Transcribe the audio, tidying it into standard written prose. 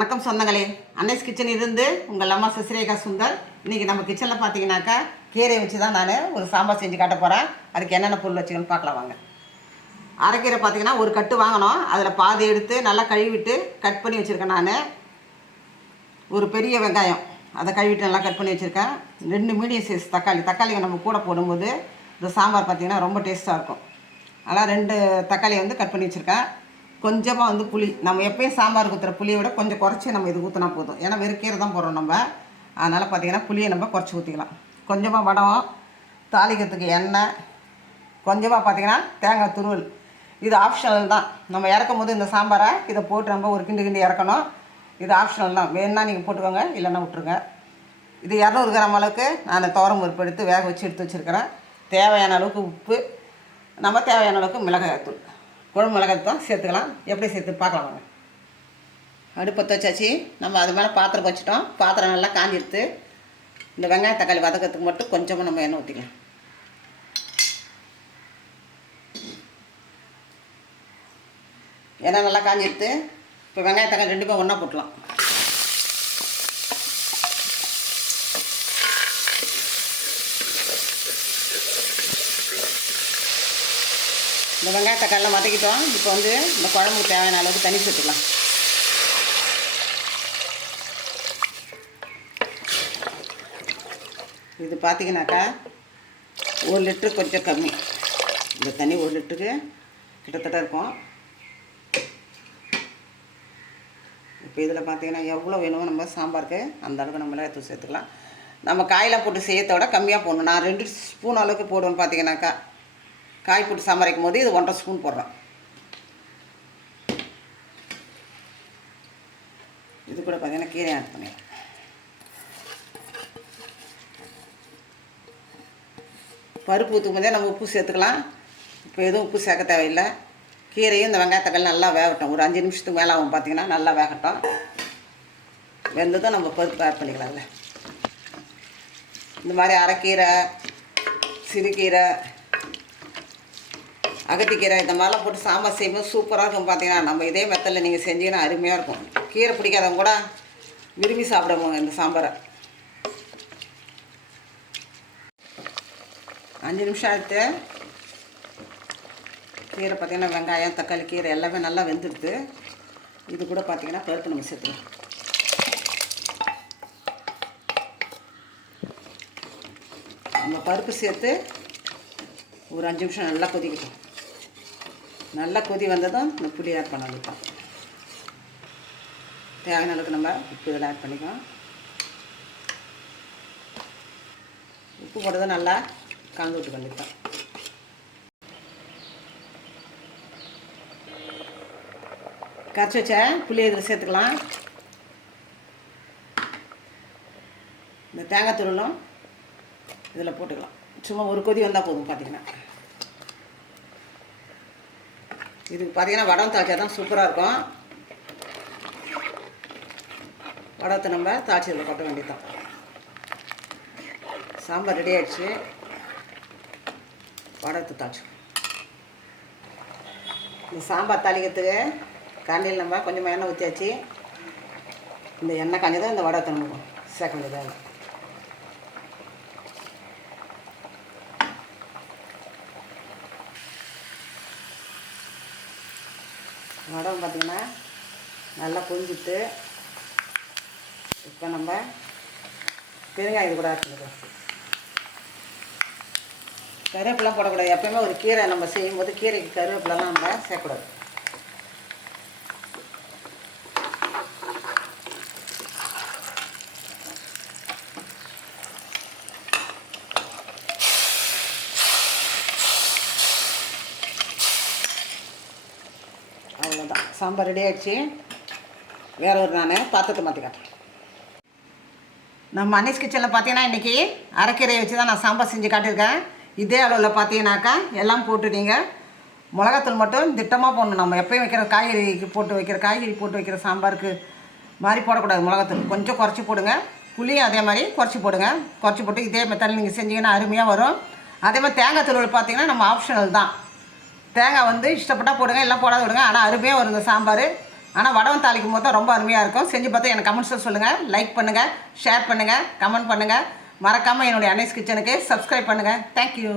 வணக்கம் சொந்தங்களே, அன்னைஸ் கிச்சன் இருந்து உங்கள் அம்மா சிஸ்ரேகா சுந்தர். இன்றைக்கி நம்ம கிச்சனில் பார்த்தீங்கன்னாக்கா கீரையை வச்சு தான் நான் ஒரு சாம்பார் செஞ்சு காட்ட போகிறேன். அதுக்கு என்னென்ன பொருள் வச்சுக்கணும்னு பார்க்கலாம் வாங்க. அரைக்கீரை பார்த்தீங்கன்னா ஒரு கட்டு வாங்கினோம். அதில் பாதி எடுத்து நல்லா கழுவிட்டு கட் பண்ணி வச்சுருக்கேன். நான் ஒரு பெரிய வெங்காயம் அதை கழுவிட்டு நல்லா கட் பண்ணி வச்சுருக்கேன். 2 மீடியம் சைஸ் தக்காளியை நம்ம கூட போடும்போது இந்த சாம்பார் பார்த்திங்கன்னா ரொம்ப டேஸ்ட்டாக இருக்கும். அதனால் 2 தக்காளியை கட் பண்ணி வச்சுருக்கேன். கொஞ்சமாக புளி, நம்ம எப்பயும் சாம்பார் ஊற்றுற புளியை விட கொஞ்சம் குறைச்சி நம்ம இது ஊற்றினா போதும். ஏன்னா வெறும் கீரை தான் போடுறோம் நம்ம. அதனால் பார்த்திங்கன்னா புளியை நம்ம குறைச்சி ஊற்றிக்கலாம். கொஞ்சமாக வடம், தாளிக்கிறதுக்கு எண்ணெய், கொஞ்சமாக பார்த்திங்கன்னா தேங்காய் துருவல். இது ஆப்ஷனல் தான். நம்ம இறக்கும் போது இந்த சாம்பாரை இதை போட்டு நம்ம ஒரு கிண்டு இறக்கணும். இது ஆப்ஷனல் தான். வேணுன்னா நீங்கள் போட்டுக்கோங்க, இல்லைன்னா விட்ருங்க. இது 200 கிராம் அளவுக்கு நான் துவரம் பருப்பு எடுத்து வேக வச்சு எடுத்து வச்சுருக்கிறேன். தேவையான அளவுக்கு உப்பு, நம்ம தேவையான அளவுக்கு மிளகாய்த்தூள், குழம்பு மிளகாய் தான் சேர்த்துக்கலாம். எப்படி சேர்த்து பார்க்கலாம் வாங்க. அடுப்பத்தை வச்சாச்சு. நம்ம அது மேலே பாத்திரம் வச்சுட்டோம். பாத்திரம் நல்லா காஞ்சிடுத்து. இந்த வெங்காயம் தக்காளி வதக்கிறதுக்கு மட்டும் கொஞ்சமாக நம்ம எண்ணெய் ஊற்றிக்கலாம். எண்ணெய் நல்லா காஞ்சிடுத்து. இப்போ வெங்காயம் தக்காளி 2 ஒன்றா போட்டலாம். இந்த வெங்காய தக்காளிலாம் வதக்கிட்டோம். இப்போ இந்த குழம்புக்கு தேவையான அளவுக்கு தண்ணி சேர்த்துக்கலாம். இது பார்த்திங்கனாக்கா 1 லிட்டரு கொஞ்சம் கம்மி. இந்த தண்ணி 1 லிட்டருக்கு கிட்டத்தட்ட இருக்கும். இப்போ இதில் பார்த்திங்கன்னா எவ்வளோ வேணுமோ நம்ம சாம்பாருக்கு அந்த அளவுக்கு நம்ம மிளகாய் தூள் சேர்த்துக்கலாம். நம்ம காயெல்லாம் போட்டு செய்யறத விட கம்மியாக போடணும். நான் 2 ஸ்பூன் அளவுக்கு போடுவேன். பார்த்திங்கனாக்கா காய் போட்டு சாம்பார் வைக்கும் போது இது 1.5 ஸ்பூன் போடுறோம். இது கூட பார்த்தீங்கன்னா கீரை ஆட் பண்ணிடலாம். பருப்பு ஊற்றும் போதே நம்ம உப்பு சேர்த்துக்கலாம். இப்போ எதுவும் உப்பு சேர்க்க தேவையில்லை. கீரையும் இந்த வெங்காய தக்காளி நல்லா வேகட்டும். ஒரு 5 நிமிஷத்துக்கு மேலே ஆகும். பார்த்திங்கன்னா நல்லா வேகட்டும். வெந்ததும் நம்ம பருப்பு ஆட் பண்ணிக்கலாம்ல. இந்த மாதிரி அரைக்கீரை, சிறுகீரை, அகத்திக்கீரை இந்த மாதிரிலாம் போட்டு சாம்பார் செய்யும்போது சூப்பராக இருக்கும். பார்த்தீங்கன்னா நம்ம இதே மெத்தடில் நீங்கள் செஞ்சீங்கன்னா அருமையாக இருக்கும். கீரை பிடிக்காதவங்க கூட விரும்பி சாப்பிடுவோங்க இந்த சாம்பாரை. 5 நிமிஷம் ஆகிட்டு கீரை பார்த்திங்கன்னா வெங்காயம் தக்காளி கீரை எல்லாமே நல்லா வெந்துடுது. இது கூட பார்த்திங்கன்னா பருப்பு நம்ம சேர்த்துக்கலாம். நம்ம பருப்பு சேர்த்து ஒரு 5 நிமிஷம் நல்லா கொதிக்கட்டும். நல்லா கொதி வந்ததும் இந்த புளி ஆட் பண்ண வைப்போம். தேவையான அளவுக்கு நம்ம உப்பு இதில் ஆட் பண்ணிக்கலாம். உப்பு போட்டதும் நல்லா கலந்து விட்டு பண்ணிப்போம். கரைச்சி வச்ச புளியை இதில் சேர்த்துக்கலாம். இந்த தேங்காய் துருவலும் இதில் போட்டுக்கலாம். சும்மா ஒரு கொதி வந்தால் போதும். பார்த்திங்கன்னா இதுக்கு பார்த்திங்கன்னா வடம் தாய்ச்சா தான் சூப்பராக இருக்கும். வடத்தை நம்ம தாய்ச்சி இதில் கொட்ட வேண்டியதான். சாம்பார் ரெடி ஆகிடுச்சு. வடத்தை தாய்ச்சி இந்த சாம்பார் தாளிக்கிறதுக்கு கண்ணில் நம்ம கொஞ்சமாக எண்ணெய் ஊற்றியாச்சு. இந்த எண்ணெய் காஞ்சதான் இந்த வடத்தை நம்ம சேர்க்க வேண்டியதாக. வடம் பார்த்திங்கன்னா நல்லா பொரிஞ்சிட்டு இப்போ நம்ம பெருங்காயம் கூட ஆட் பண்ணிக்கலாம். கருவேப்பிலாம் போடக்கூடாது. எப்பயுமே ஒரு கீரை நம்ம செய்யும்போது கீரைக்கு கருவேப்பிலாம் நம்ம சேர்க்கக்கூடாது. அவ்வளோதான், சாம்பார் ரெடி ஆகிடுச்சு. வேறு ஒரு நான் பாத்திரத்தை மாற்றி காட்டுறேன். நம்ம அன்னைஸ் கிச்சனில் பார்த்தீங்கன்னா இன்றைக்கி அரைக்கீரையை வச்சு தான் நான் சாம்பார் செஞ்சு காட்டியிருக்கேன். இதே அளவில் பார்த்தீங்கன்னாக்கா எல்லாம் போட்டுட்டீங்க. மிளகாத்தூள் மட்டும் திட்டமாக போடணும். நம்ம எப்போயும் வைக்கிற காய்கறி போட்டு வைக்கிற சாம்பாருக்கு மாதிரி போடக்கூடாது. மிளகாத்தூள் கொஞ்சம் குறைச்சி போடுங்க. புளியும் அதே மாதிரி குறைச்சி போடுங்க. குறைச்சி போட்டு இதே மெத்தடில் நீங்கள் செஞ்சீங்கன்னா அருமையாக வரும். அதே மாதிரி தேங்காய் தூள் பார்த்தீங்கன்னா நம்ம ஆப்ஷனல் தான். தேங்காய் இஷ்டப்பட்டால் போடுங்க, எல்லாம் போடாத விடுங்க. ஆனால் அருமையாக வரும் இந்த சாம்பார். ஆனால் வடவம் தாளிக்கும் போது தான் ரொம்ப அருமையாக இருக்கும். செஞ்சு பார்த்தா எனக்கு கமெண்ட்ஸில் சொல்லுங்கள். லைக் பண்ணுங்கள், ஷேர் பண்ணுங்கள், கமெண்ட் பண்ணுங்கள். மறக்காமல் என்னுடைய அன்னைஸ் கிச்சனுக்கு சப்ஸ்கிரைப் பண்ணுங்கள். தேங்க்யூ.